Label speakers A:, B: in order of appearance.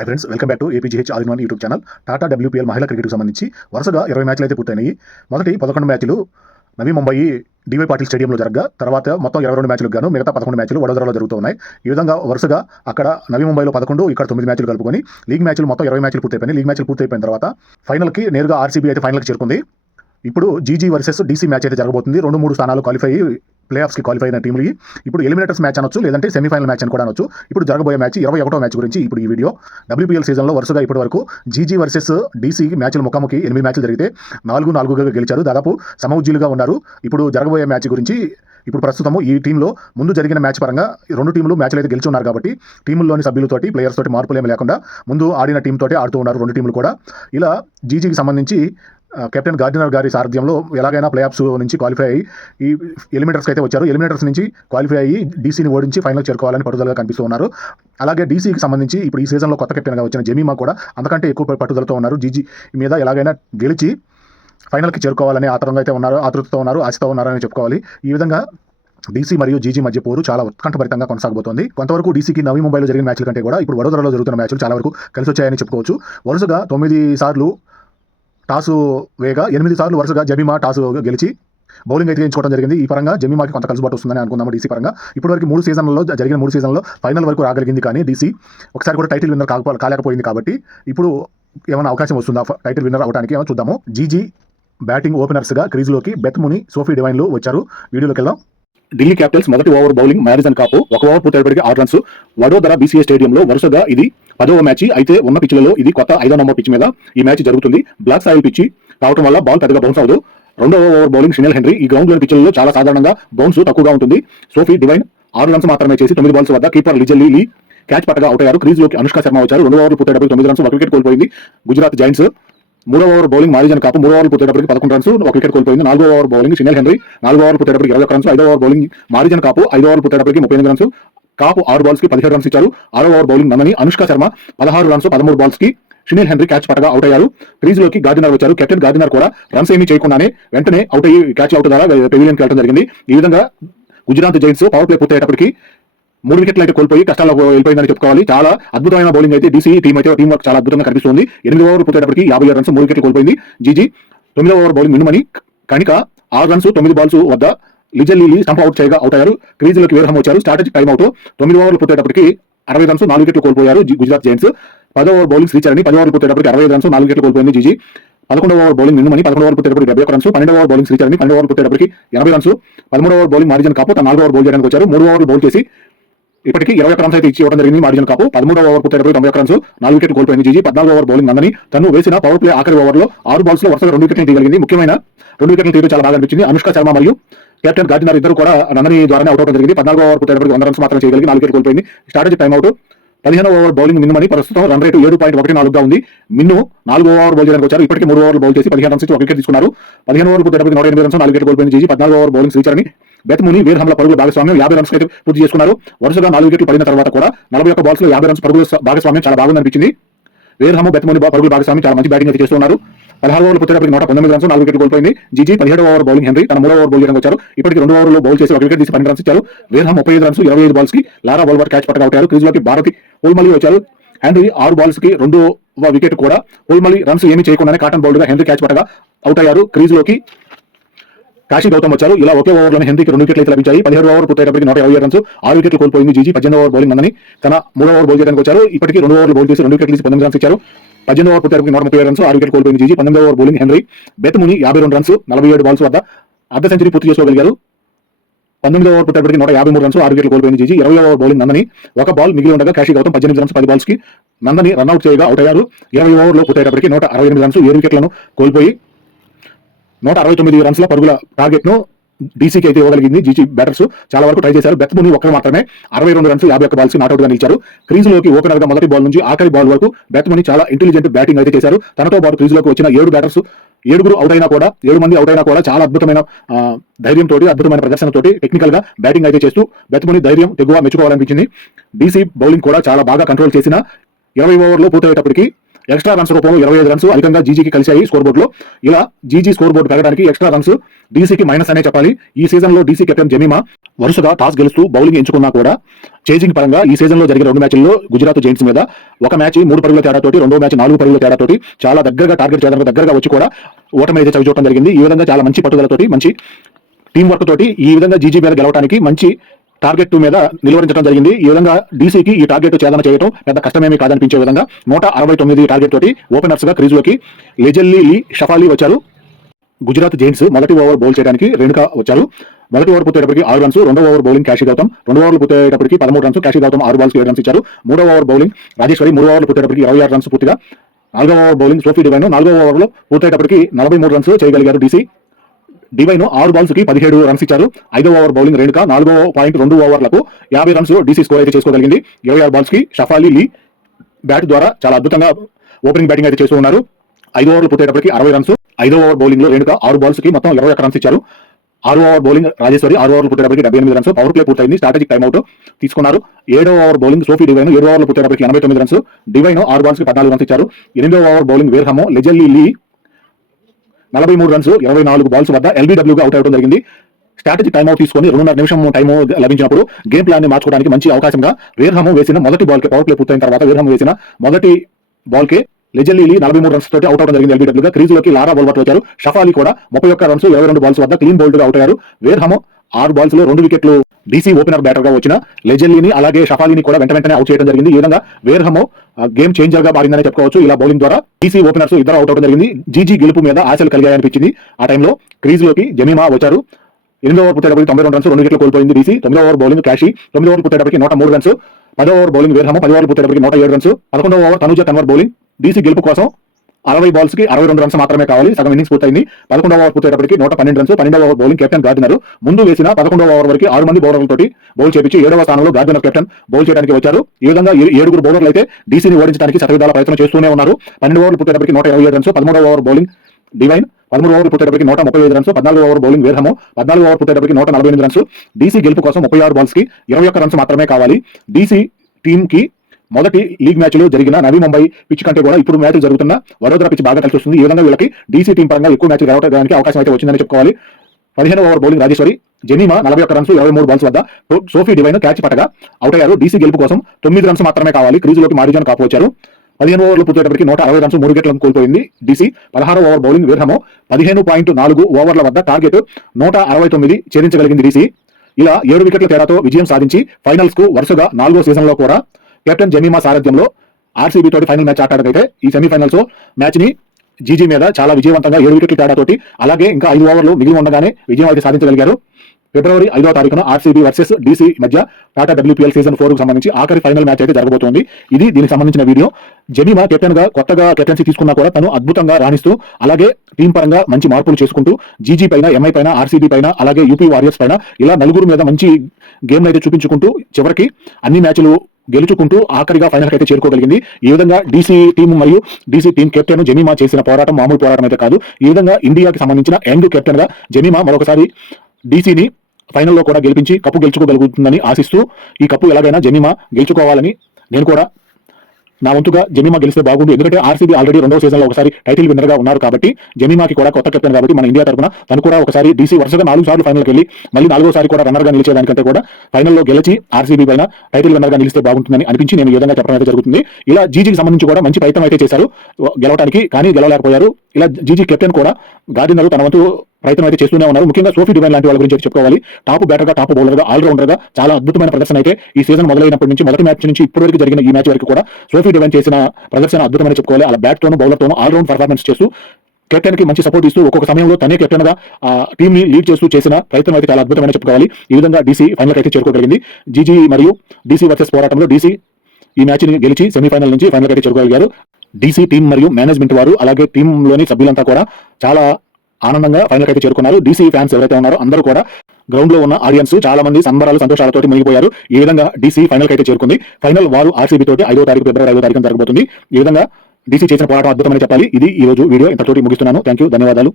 A: Hi friends welcome back to APGH all in one YouTube channel Tata WPL మహిళా క్రికెట్కి సంబంధించి వరుసగా ఇరవై మ్యాచ్లు అయితే పూర్తయినాయి. మొదటి పదకొండు మ్యాచ్లు నవీ ముంబై డివై పాటిల్ స్టేడియంలో జరగగా. తర్వాత మొత్తం ఇరవై రెండు మ్యాచ్లకు గాను మిగతా పదకొండు మ్యాచ్లు వడోదరలో జరుగుతూ ఉన్నాయి ఈ విధంగా వరుసగా అక్కడ నవీ ముంబైలో పదకొండు ఇక్కడ తొమ్మిది మ్యాచ్లు కలుపుకొని లీగ్ మ్యాచ్లు మొత్తం ఇరవై మ్యాచ్లు పూర్తయిపోయినాయి. లీగ్ మ్యాచ్లు పూర్తయిపోయిన తర్వాత ఫైనల్కి నేరుగా ఆర్సీబీ అయితే ఫైనల్కి చేరుకుంది. ఇప్పుడు జీజీ వర్సెస్ డీసీ మ్యాచ్ అయితే జరగబోతుంది. రెండు మూడు స్థానాలు క్వాలిఫై ప్లే ఆఫ్స్కి క్వాలిఫై అయిన టీంలు ఇప్పుడు ఎలిమినేటర్స్ మ్యాచ్ అనొచ్చు లేదంటే సెమీఫైనల్ మ్యాచ్ అని కూడా అనొచ్చు. ఇప్పుడు జరగబోయే మ్యాచ్ ఇరవై ఒకటో మ్యాచ్ గురించి ఇప్పుడు ఈ వీడియో. డబ్ల్యూపీఎల్ సీజన్లో వరుసగా ఇప్పటి వరకు జీజీ వర్సెస్ డీసీ మ్యాచ్లు ముఖాముఖి ఎనిమిది మ్యాచ్లు జరిగితే నాలుగు నాలుగుగా గెలిచారు. దాదాపు సమౌజీలుగా ఉన్నారు. ఇప్పుడు జరగబోయే మ్యాచ్ గురించి ఇప్పుడు ప్రస్తుతము ఈ టీంలో ముందు జరిగిన మ్యాచ్ పరంగా రెండు టీంలు మ్యాచ్లు అయితే గెలిచి ఉన్నారు కాబట్టి టీముల్లోని సభ్యులతోటి ప్లేయర్స్ తోటి మార్పులేమి లేకుండా ముందు ఆడిన టీం తోటి ఆడుతూ ఉన్నారు రెండు టీంలు కూడా. ఇలా జీజీకి సంబంధించి కెప్టెన్ గార్డినర్ గారి సారథ్యంలో ఎలాగైనా ప్లే ఆఫ్స్ నుంచి క్వాలిఫై అయ్యి ఈ ఎలిమినేటర్స్కి అయితే వచ్చారు. ఎలిమినేటర్స్ నుంచి క్వాలిఫై అయ్యి డీసీని ఓడించి ఫైనల్ చేరుకోవాలని పట్టుదలగా కనిపిస్తూ ఉన్నారు. అలాగే డీసీకి సంబంధించి ఇప్పుడు ఈ సీజన్లో కొత్త కెప్టెన్గా వచ్చిన జమీమా కూడా అంతకంటే ఎక్కువ పట్టుదలతో ఉన్నారు. జీజీ మీద ఎలాగైనా గెలిచి ఫైనల్కి చేరుకోవాలని ఆతరంగా అయితే ఉన్నారు ఆతృతతో ఉన్నారు ఆశతో ఉన్నారని చెప్పుకోవాలి. ఈ విధంగా డీసీ మరియు జీజీ మధ్య పోరు చాలా ఉత్కంఠభరితంగా కొనసాగబోతోంది కొంతవరకు డీసీకి నవీ ముంబైలో జరిగిన మ్యాచ్ల కంటే కూడా ఇప్పుడు వడోదరలో జరుగుతున్న మ్యాచ్లు చాలా వరకు కలిసి వచ్చాయని చెప్పుకోవచ్చు. వరుసగా తొమ్మిది సార్లు టాసు వేగా ఎనిమిది సార్లు వరుసగా జమీమా టాసు గెలిచి బౌలింగ్ అయితే ఎంచుకోవడం జరిగింది. ఈ పరంగా జమీమాకి కొంత కలిసిబాటు వస్తుందని అనుకుందాం డీసీ పరంగా. ఇప్పటివరకు మూడు సీజన్లలో జరిగిన మూడు సీజన్లో ఫైనల్ వరకు రాగలిగింది కానీ డీసీ ఒకసారి కూడా టైటిల్ విన్నర్ కాకపో కాలేకపోయింది కాబట్టి ఇప్పుడు ఏమైనా అవకాశం వస్తుందా? టైటిల్ విన్నర్ అవడానికి ఏమో చూద్దాము. జీజీ బ్యాటింగ్ ఓపెనర్స్గా క్రీజులోకి బెత్ ముని సోఫీ డివైన్లు వచ్చారు. వీడియోలోకి వెళ్దాం. ఢిల్లీ క్యాపిటల్స్ మొదటి ఓవర్ బౌలింగ్ మ్యారిజన్ కాపు ఒక ఓవర్ పూర్తయ్యేపటికి ఆరు రన్స్. వడోదర బీసీఏ స్టేడియంలో వరుసగా ఇది పదవ మ్యాచ్ అయితే ఉన్న పిచ్లలో ఇది కొత్త ఐదో నంబర్ పిచ్ మీద ఈ మ్యాచ్ జరుగుతుంది. బ్లాక్ సాయిల్ పిచ్ కావడం వల్ల బాల్ పెద్దగా బౌన్స్ అవ్వదు. రెండవ ఓవర్ బౌలింగ్ షినల్ హెన్రీ ఈ గ్రౌండ్లోని పిచ్లలో చాలా సాధారణంగా బౌన్స్ తక్కువగా ఉంటుంది. సోఫీ డివైన్ ఆరు రన్స్ మాత్రమే చేసి తొమ్మిది బాల్స్ వద్ద కీపర్ లిజల్లీ లీ క్యాచ్ పట్టగా అవుట్ అయ్యారు. క్రీజ్లోకి అనుష్క శర్మ వచ్చారు. రెండు ఓవర్లు పూర్తయ్యేటప్పుడు తొమ్మిది రన్స్ ఒక వికెట్ కోల్పోయింది. గుజరాత్ జైంట్స్ మూడో ఓవర్ బౌలింగ్ మారిజన్ కాపు మూడో ఓవర్ పూర్తయ్యేటప్పటికి పదకొండు రన్స్ ఒక వికెట్ కోల్పోయింది. నాలుగో ఓవర్ బౌలింగ్ సినిల్ హెన్రీ నాలుగో ఓవర్ పూర్తయ్యేటప్పటికి ఇరవై ఒక రన్స్ ఐదో ఓవర్ బౌలింగ్ మారిజన్ కాపు ఐదో ఓవర్ పూర్తయ్యేటప్పటికి ముప్పై ఎనిమిది రన్స్ కాపు ఆరు బాల్స్కి పదిహేడు రన్స్ ఇచ్చారు. ఆరో ఓవర్ బౌలింగ్ నందని అనుష్క శర్మ పదహారు రన్స్ పదమూడు బాల్స్కి షినిల్ హెన్రీ క్యాచ్ పట్టగా అవుట్ అయ్యారు. క్రీజ్లోకి గార్డినర్ వచ్చారు. కెప్టెన్ గార్డినర్ కూడా రన్స్ ఏమీ చేయకుండానే వెంటనే అవుట్ అయ్యి క్యాచ్ అవుట్ ద్వారా పెవిలియన్ వెళ్ళడం జరిగింది. ఈ విధంగా గుజరాత్ జైన్స్ పవర్ ప్లే పూర్తయ్యేటప్పటికి మూడు వికెట్లు అయితే కోల్పోయి కష్టాల్లో వెళ్ళిపోయిందని చెప్పుకోవాలి. చాలా అద్భుతమైన బౌలింగ్ అయితే డీసీ టీం అయితే టీం వర్క్ చాలా అద్భుతంగా కనిపిస్తుంది. ఎనిమిది ఓవర్ పూర్తయ్యేటప్పటికి యాభై ఆరు రన్స్ మూడు వికెట్లు కోల్పోయింది. జీజీ తొమ్మిదో ఓవర్ బౌలింగ్ మినుమని కనిక ఆరు రన్స్ తొమ్మిది బాల్స్ వద్ద లిజల్ లీలీ స్టంప్ అవుట్ చేయగా అవుట్ అయ్యారు క్రీజులోకి వేరహం వచ్చారు స్ట్రాటజిక్ టైం అవుట్ తొమ్మిది ఓవర్లు పూర్తయ్యేటప్పటికి అరవై రన్స్ నాలుగు వికెట్లు కోల్పోయారు గుజరాత్ జైన్స్. పదో ఓవర్ బౌలింగ్ శ్రీచరణి పది ఓవర్లు పూర్తయ్యేటప్పటికి అరవై రన్స్ నాలుగు వికెట్లు కోల్పోయింది జీజీ. పదకొండవ ఓవర్ బౌలింగ్ నిన్నుమని పదకొండు ఓవర్ పూర్తయ్యేటప్పటికి డెబ్బై ఒక్క రన్స్ పన్నెండు ఓవర్ బౌలింగ్ శ్రీచరణి పన్నెండు ఓవర్ పూర్తయ్యేటప్పటికి ఎనభై రన్స్. పదమూడు ఓవర్ బౌలింగ్ మారిజన్ కాపు తన నాలుగు ఓవర్ బౌల్ చేయడానికి వచ్చారు మూడు ఓవర్లు బౌల్ చేసి ఇప్పటికీ ఇరవై ఒక్క రన్స్ అయితే ఇచ్చి ఇవ్వడం జరిగింది. Marizanne Kapp. పదమూడవ ఓవర్ పూర్తి ఇరవై తొమ్మిది రన్స్ నాలుగు వికెట్ కోల్పోయింది జీజీ. పద్నాలుగు ఓవర్ బౌలింగ్ అందని తను వేసిన పవర్ ప్లే ఆఖరి ఓవర్లో ఆరు బాల్స్లో వరుసగా రెండు వికెట్లు తీయగలిగింది. ముఖ్యమైన రెండు వికెట్లు తీరు చాలా బాగా అనిపించింది. అనుష్క శర్మ మరియు కెప్టెన్ గార్డినర్ ఇద్దరు కూడా నందని ద్వారానే అవుట్ అవడం జరిగింది. పద్నాలుగు ఓవర్ పూర్తయినప్పుడు వంద రన్స్ మాత్రం చేయగలిగి నాలుగు వికెట్ కోల్పోయింది. స్ట్రాటజీ టైం అవుట్ పదిహేను ఓవర్ బౌలింగ్ మిన్నుమని ప్రస్తుతం రన్ రేటు ఏడు పాయింట్ ఒకటి నాలుగుగా ఉంది. మిన్ను నాలుగు ఓవర్ బౌల్ చేయడానికి వచ్చారు. ఇప్పటికే మూడు ఓవర్లు బౌల్ చేసి పదిహేను రన్స్ ఒక వికెట్ తీసుకున్నారు. పదిహేను ఓవర్ డెబ్బై నూట ఎనిమిది రన్స్ నాలుగు వికెట్ కోల్పోయింది చేసి పద్నాలుగు over bowling Shreecharani Beth Mooney వీర్ హమ్ల పరుగుల భాగస్వామ్యం యాభై రన్స్ అయితే పూర్తి చేసుకున్నారు. వరుసగా నాలుగు వికెట్లు పడిన తర్వాత కూడా నలభై ఒక్క బాల్స్లో యాభై రన్స్ పరుగుల భాగస్వామ్యం చాలా బాగుంది అనిపించింది వేర్హము బెత్ముని బా- పరుగుల భాగస్వామి చాలా మంచి బ్యాటింగ్ అయితే చేస్తున్నారు పదహారు ఓవర్లు పుట్టేటప్పటికి నూట పంతొమ్మిది రన్స్ నాలుగు వికెట్లు కోల్పోయింది. జీజీ పదిహేడు ఓవర్ బౌలింగ్ హెన్రీ తన మూడో ఓవర్ బౌల్ చేయడానికి వచ్చారు. ఇప్పటికి రెండు ఓవర్లు బౌల్ చేసి ఒక వికెట్ తీసి పన్నెండు రన్స్ ఇచ్చారు. వేర్హమ్ ముప్పై ఐదు రన్స్ ఇరవై ఐదు బాల్స్కి లారా బౌల్వర్ క్యాచ్ పట్టగా అవుతారు క్రీజ్లోకి భారతి ఉల్మలి వచ్చారు. హెన్రీ ఆరు బాల్స్కి రెండు వికెట్ కూడా ఉల్మలి రన్స్ ఏమీ చేయకుండానే caught and bowled Henry catch పట్టగా out అయ్యారు. క్రీజ్లోకి కాశీ గౌతమ్ వచ్చారు. ఇలా ఒకే ఓవర్లోనే హెన్రీకి రెండు వికెట్లు అయితే లభించాయి. పదిహేడు ఓవర్ పూర్తయ్యేటప్పటికి నూట ఇరవై రన్స్ ఆరు వికెట్లు కోల్పోయింది జీజీ. పద్దెనిమిది ఓవర్ బౌలింగ్ అందని తన మూడో ఓవర్ బౌల్ చేయడానికి వచ్చారు. ఇప్పటికి రెండు ఓవర్లు బౌల్ చేసి రెండు వికెట్లు తీసి పంతొమ్మిది రన్స్ ఇచ్చారు. పద్దెనిమిది ఓవర్ పూర్తయ్యేటప్పటికి నూట ముప్పై రన్స్ ఆరు వికెట్ కోల్పోయింది జీజీ పంతొమ్మిది ఓవర్ బౌలింగ్ హెన్రీ బెత్ముని యాభై రెండు రన్స్ నలభై ఏడు బాల్స్ వద్ద అర్ధ సెంచరీ పూర్తి చేసుకోగలిగారు. పంతొమ్మిది ఓవర్ పుట్టేపటికి నూట యాభై మూడు రన్స్ ఆరు వికెట్లు కోల్పోయింది జీజీ ఇరవై ఓవర్ బౌలింగ్ నందని. ఒక బాల్ మిగిలి ఉండగా కాశీ గౌతమ్ పద్దెనిమిది రన్స్ పది బాల్స్కి నందని రన్అట్ చేయగా అవుట్ అయ్యారు. ఇరవై ఓవర్లో పుట్టేటప్పటికి నూట అరవై ఎనిమిది రన్స్ ఏడు వికెట్లను కోల్పోయి నూట అరవై తొమ్మిది రన్స్ల పరుగుల టార్గెట్ను డీసీకి అయితే ఇవ్వగలిగింది. జీసీ బ్యాటర్స్ చాలా వరకు ట్రై చేశారు. బెత్ ముని ఒక్కరు మాత్రమే అరవై రెండు రన్స్ యాభై ఒక్క బాల్స్ నాట్అవుట్గా నిలిచారు. క్రీజ్లోకి ఓపెనర్గా మొదటి బాల్ నుంచి ఆఖరి బాల్ వరకు బెత్ ముని చాలా ఇంటెలిజెంట్ బ్యాటింగ్ అయితే చేశారు. తనతో పాటు క్రీజ్లోకి వచ్చిన ఏడు బ్యాటర్స్ ఏడుగురు అవుట్ అయినా కూడా ఏడు మంది అవుట్ అయినా కూడా చాలా అద్భుతమైన ధైర్యం ధైర్యంతో అద్భుతమైన ప్రదర్శనతోటి టెక్నికల్గా బ్యాటింగ్ అయితే చేస్తూ బెత్ముని ధైర్యం తెగువ మెచ్చుకోవాలనిపించింది. డీసీ బౌలింగ్ కూడా చాలా బాగా కంట్రోల్ చేసిన ఇరవై ఓవర్లో పూర్తయ్యేటప్పటికి ఎక్స్ట్రా రన్స్ రూపంలో ఇరవై ఐదు రన్స్ అధికంగా జీజీకి కలిశాయి స్కోర్ బోర్డులో ఇలా జీజీ స్కోర్ బోర్డు పెరగడానికి ఎక్స్ట్రా రన్స్ డీసీకి మైనస్ అనే చెప్పాలి. ఈ సీజన్లో డీసీ కెప్టెన్ జమీమా వరుసగా టాస్ గెలుస్తూ బౌలింగ్ ఎంచుకున్నా కూడా చేజింగ్ పరంగా ఈ సీజన్లో జరిగిన రెండు మ్యాచ్ల్లో గుజరాత్ జైంట్స్ మీద ఒక మ్యాచ్ మూడు పరుగుల తేడాతోటి రెండో మ్యాచ్ నాలుగు పరుగుల తేడాతోటి చాలా దగ్గరగా టార్గెట్ చేయడానికి దగ్గరగా వచ్చి కూడా ఓటమి అయితే చవిచూడటం జరిగింది. ఈ విధంగా చాలా మంచి పట్టుదలతోటి మంచి టీం వర్క్ తోటి ఈ విధంగా జీజీ మీద గెలవడానికి మంచి టార్గెట్ మీద నిలువరించడం జరిగింది. ఈ విధంగా డీసీకి ఈ టార్గెట్ ఛేదన చేయడం పెద్ద కష్టమేమీ కాదనిపించే విధంగా నూట అరవై తొమ్మిది టార్గెట్ తోటి ఓపెనర్స్గా క్రీజులోకి లెజెల్లీ లీ షఫాలీ వచ్చారు. గుజరాత్ జైంట్స్ మొదటి ఓవర్ బౌల్ చేయడానికి రేణుక వచ్చారు. మొదటి ఓవర్ పూర్తయ్యేటప్పటికి ఆరు రన్స్ రెండో ఓవర్ బౌలింగ్ క్యాషి గౌతమ్ రెండు ఓవర్లు పూర్తయ్యేటప్పటికి పదమూడు రన్స్ క్యాషి గౌతమ్ ఆరు బాల్స్ ఏడు రన్స్ ఇచ్చారు. మూడో ఓవర్ బౌలింగ్ రాజేశ్వరి మూడు ఓవర్లు పూర్తయ్యేటప్పటికి ఇరవై ఆరు రన్స్ పూర్తిగా. నాలుగో ఓవర్ బౌలింగ్ సోఫీ డివైన్ నాలుగో ఓవర్లో పూర్తయ్యేటప్పటికి నలభై మూడు రన్స్ చేయగలిగారు డీసీ డివైన్ ఆరు బాల్స్కి పదిహేడు రన్స్ ఇచ్చారు. ఐదో ఓవర్ బౌలింగ్ రేణుక నాలుగో పాయింట్ రెండు ఓవర్లకు యాభై రన్స్ డీసీ స్కోర్ అయితే చేసుకోగలిగింది. ఇరవై ఆరు బాల్స్కి షఫాలి లీ బ్యాట్ ద్వారా చాలా అద్భుతంగా ఓపెనింగ్ బ్యాటింగ్ అయితే చేస్తూ ఉన్నారు. ఐదో ఓవర్లు పూర్తయ్యేటప్పటికి అరవై రన్స్ ఐదో ఓవర్ బౌలింగ్లో రేణుక ఆరు బాల్స్కి మొత్తం ఇరవై ఒక్క రన్స్ ఇచ్చారు. ఆరు ఓవర్ బౌలింగ్ రాజేశ్వరి ఆరు ఓవర్లు పూర్తయ్యేటప్పటికి డెబ్బై ఎనిమిది రన్స్ పవర్ ప్లే పూర్తయింది. స్ట్రాటజిక్ టైమ్అవుట్ తీసుకున్నారు. ఏడో ఓవర్ బౌలింగ్ సోఫీ డివైన్ ఏడో ఓవర్లు పూర్తయ్యేటప్పటికి ఎనభై తొమ్మిది రన్స్ డివైన్ ఆరు బాల్స్కి పద్నాలుగు రన్స్ ఇచ్చారు. ఎనిమిదో ఓవర్ బౌలింగ్ వేర్హమో లెజల్లీ లీ నలభై మూడు రన్స్ ఇరవై నాలుగు బాల్స్ వద్ద ఎల్బీడబ్ల్యూగా అవుట్ అవడం జరిగింది. స్ట్రాటజీ టైమ్ అవుట్ తీసుకొని రెండున్నర నిమిషం టైం లభించినప్పుడు గేమ్ ప్లాన్ని మార్చుకోవడానికి మంచి అవకాశంగా వేర్హము వేసిన మొదటి బాల్కి పవర్ ప్లే పూర్తయిన తర్వాత వేర్హము వేసిన మొదటి బాల్కి లెజల్లీ నలభై మూడు రన్స్ తోటి అవుట్ అవడం జరిగింది ఎల్బీడబ్ల్యూగా క్రీజ్లోకి లారా బౌల్వర్ వచ్చారు. షఫాలి కూడా ముప్పై ఒక్క రన్స్ ఇరవై రెండు బాల్స్ వద్ద క్లీన్ బౌల్డ్గా అవుట్ అయ్యారు. వేర్హము ఆరు బాల్స్లో రెండు వికెట్లు డీసీ ఓపెనర్ బ్యాటర్గా వచ్చిన లెజెల్లీని అలాగే షఫాలీని కూడా వెంట వెంటనే అవుట్ చేయడం జరిగింది. ఈ విధంగా వేర్హమో గేమ్ చేంజర్గా మారిందని చెప్పుకోవచ్చు. ఇలా బౌలింగ్ ద్వారా డీసీ ఓపెనర్స్ ఇద్దరు అవుట్ అవడం జరిగింది. జీజీ గెలుపు మీద ఆశలు కలిగాయనిపించింది. ఆ టైంలో క్రీజ్లోకి జమీమా వచ్చారు. ఎనిమిది ఓవర్ పుట్టేటప్పటికి తొంభై రెండు రన్స్ రెండు వికెట్లు కోల్పోయింది డీసీ తొమ్మిదో ఓవర్ బౌలింగ్ క్యాషి. తొమ్మిది ఓవర్ పుట్టేటప్పటికి నూట మూడు రన్స్ పదో ఓవర్ బౌలింగ్ వేర్హము పది ఓవర్ పుట్టేటప్పటికి నూట ఏడు రన్స్ పదకొండో over Tanuja Kanwar bowling DC గెలుపు కోసం అరవై బాల్స్కి అరవై రెండు రన్స్ మాత్రమే కావాలి. సగం ఇన్నింగ్స్ పూర్తయింది. పదకొండవ ఓవర్ పూర్తయ్యేటప్పటికి నూట పన్నెండు రన్స్ పన్నెండవ ఓవర్ బౌలింగ్ కెప్టెన్ గార్డినర్ ముందు వేసిన పదకొండవ ఓవర్ వరకు ఆరు మంది బౌలర్లతోటి బౌల్ చేపించి ఏడవ స్థానంలో గార్డినర్ కెప్టెన్ బౌల్ చేయడానికి వచ్చారు. ఈ విధంగా ఏడుగురు బౌలర్లు అయితే డీసీని ఓడించడానికి శతవిధాల ప్రయత్నం చేస్తూనే ఉన్నారు. పన్నెండు ఓవర్లు పూర్తయ్యేటప్పటికి నూట ఇరవై ఏడు రన్స్ పదమూడవ ఓవర్ బౌలింగ్ డివైన్ పదమూడు ఓవర్లు పూర్తయ్యేటప్పటికి నూట ముప్పై ఐదు రన్స్ పద్నాలుగు ఓవర్ బౌలింగ్ వేర్హము. పద్నాలుగు ఓవర్ పూర్తయ్యేటప్పటికి నూట నలభై ఎనిమిది రన్స్ డీసీ గెలుపు కోసం ముప్పై ఆరు బాల్స్కి ఇరవై ఒక్క రన్స్ మాత్రమే కావాలి. డీసీ టీమ్కి మొదటి లీగ్ మ్యాచ్లో జరిగిన నవీ ముంబై పిచ్ కంటే కూడా ఇప్పుడు మ్యాచ్ జరుగుతున్న వడోదర పిచ్ బాగా కలిసి వస్తుంది ఈ విధంగా వీళ్ళకి డీసీ టీం పరంగా ఎక్కువ మ్యాచ్ గెలవడానికి అవకాశం అయితే వచ్చిందని చెప్పుకోవాలి. పదిహేను ఓవర్ బౌలింగ్ రాజేశ్వరి జెనీమా నలభై ఒక్క రన్స్ ఇరవై మూడు బాల్స్ వద్ద సోఫీ డివైన్ క్యాచ్ పట్టగా అవుట్ అయ్యారు. డీసీ గెలుపు కోసం తొమ్మిది రన్స్ మాత్రమే కావాలి. క్రీజులోకి మారిజాన్ కాపు వచ్చారు. పదిహేను ఓవర్లు పూర్తయ్యేటప్పటికి నూట అరవై రన్స్ మూడు గేట్లను కోల్పోయింది డీసీ పదహారు ఓవర్ బౌలింగ్ వీర్హము పదిహేను పాయింట్ నాలుగు ఓవర్ల వద్ద టార్గెట్ నూట అరవై తొమ్మిది ఛేదించగలిగింది డీసీ ఇలా ఏడు వికెట్ల తేడాతో విజయం సాధించి ఫైనల్స్కు వరుసగా నాలుగో సీజన్లో కూడా కెప్టెన్ జమీమా సారథ్యంలో ఆర్సీబీ తోటి ఫైనల్ మ్యాచ్ ఆడటానికైతే ఈ సెమీఫైనల్స్ మ్యాచ్ని జీజీ మీద చాలా విజయవంతంగా ఏడు వికెట్ల తేడాతోటి అలాగే ఇంకా ఐదు ఓవర్లు మిగిలి ఉండగానే విజయం అయితే సాధించగలిగారు. ఫిబ్రవరి ఐదో తారీఖున ఆర్సీబీ వర్సెస్ డీసీ మధ్య టాటా డబ్ల్యూపీఎల్ సీజన్ ఫోర్కు సంబంధించి ఆఖరి ఫైనల్ మ్యాచ్ అయితే జరగబోతోంది. ఇది దీనికి సంబంధించిన వీడియో. జమీమా కెప్టెన్గా కొత్తగా కెప్టెన్సీ తీసుకున్నా కూడా తను అద్భుతంగా రాణిస్తూ అలాగే టీం పరంగా మంచి మార్పులు చేసుకుంటూ జీజీ పైన ఎంఐ పైన ఆర్సీబీ పైన అలాగే యూపీ వారియర్స్ పైన ఇలా నలుగురు మీద మంచి గేమ్ అయితే చూపించుకుంటూ చివరికి అన్ని మ్యాచ్లు గెలుచుకుంటూ ఆఖరిగా ఫైనల్ అయితే చేరుకోగలిగింది. ఈ విధంగా డీసీ టీం మరియు డీసీ టీం కెప్టెన్ జమీమా చేసిన పోరాటం మామూలు పోరాటం అయితే కాదు. ఈ విధంగా ఇండియాకి సంబంధించిన యంగ్ కెప్టెన్గా జమీమా మరొకసారి డీసీని ఫైనల్లో కూడా గెలిపించి కప్పు గెలుచుకోగలుగుతుందని ఆశిస్తూ ఈ కప్పు ఎలాగైనా జమీమా గెలుచుకోవాలని నేను కూడా నా వంతుగా జమీమా గెలిస్తే బాగుండు. ఎందుకంటే ఆర్సీబీ ఆల్రెడీ రెండో సీజన్లో ఒకసారి టైటిల్ విన్నర్గా ఉన్నారు కాబట్టి జమీమాకి కూడా కొత్త కెప్టెన్ కాబట్టి మన ఇండియా తరపున తను కూడా ఒకసారి డీసీ వరుసగా నాలుగు సార్లు ఫైనల్కి వెళ్ళి మళ్ళీ నాలుగోసారి కూడా రన్నర్గా నిలిచేదానికంటే కూడా ఫైనల్లో గెలిచి ఆర్సీబీ పైన టైటిల్ విన్నర్గా నిలిస్తే బాగుంటుందని అనిపించి నేను ఈ విధంగా చెప్పడం అయితే జరుగుతుంది. ఇలా జీజీకి సంబంధించి కూడా మంచి ప్రయత్నం అయితే చేశారు. గెలవడానికి కానీ గెలవలేకపోయారు. ఇలా జీజీ కెప్టెన్ కూడా గార్డినర్ తన వంతు ప్రయత్నం అయితే చేస్తూనే ఉన్నారు. ముఖ్యంగా సోఫీ డివైన్ లాంటి వాళ్ళ గురించి చెప్పుకోవాలి. టాప్ బ్యాటర్గా టాప్ బౌలర్ ఆల్రౌండర్గా చాలా అద్భుతమైన ప్రదర్శన అయితే ఈ సీజన్ మొదలైనప్పటి నుంచి మొదటి మ్యాచ్ నుంచి ఇప్పటి వరకు జరిగిన ఈ మ్యాచ్ వరకు కూడా సోఫీ డివైన్ చేసిన ప్రదర్శన అద్భుతమైన చెప్పుకోవాలి. అలా బ్యాట్తోనూ బౌలర్తోనూ బౌలర్ ఆల్ పర్ఫార్మెన్స్ చేస్తూ కెప్టెన్కి మంచి సపోర్ట్ ఇస్తూ ఒక్కొక్క సమయంలో తనే కెప్టెన్గా టీమ్ని లీడ్ చేస్తూ చేసిన ప్రయత్నం అయితే చాలా అద్భుతమైన చెప్పుకోవాలి. ఈ విధంగా డీసీ ఫైనల్ అయితే చేరుకోగలిగింది. జీజీ మరియు డీసీ వర్సెస్ పోరాటంలో డీసీ ఈ మ్యాచ్ని గెలిచి సెమీఫైనల్ నుంచి ఫైనల్ అయితే చేరుకోగలిగారు. డీసీ టీం మరియు మేనేజ్మెంట్ వారు అలాగే టీంలోని సభ్యులంతా కూడా చాలా ఆనందంగా ఫైనల్ అయితే చేరుకున్నారు. డీసీ ఫ్యాన్స్ ఎవరైతే ఉన్నారో అందరూ కూడా గ్రౌండ్లో ఉన్న ఆడియన్స్ చాలా మంది సంబరాలు సంతోషాలతో మునిగిపోయారు. ఈ విధంగా డీసీ ఫైనల్ అయితే చేరుకుంది. ఫైనల్ వారు ఆర్సీబీ తోటి ఐదో తారీఖు ఫిబ్రవరి ఐదో తారీఖు జరగబోతుంది. ఈ విధంగా డీసీ చేసిన పోరాటం అద్భుతమని చెప్పాలి. ఇది ఈ రోజు వీడియో. ఇంతతోటి ముగిస్తున్నాను. థ్యాంక్ యూ ధన్యవాదాలు.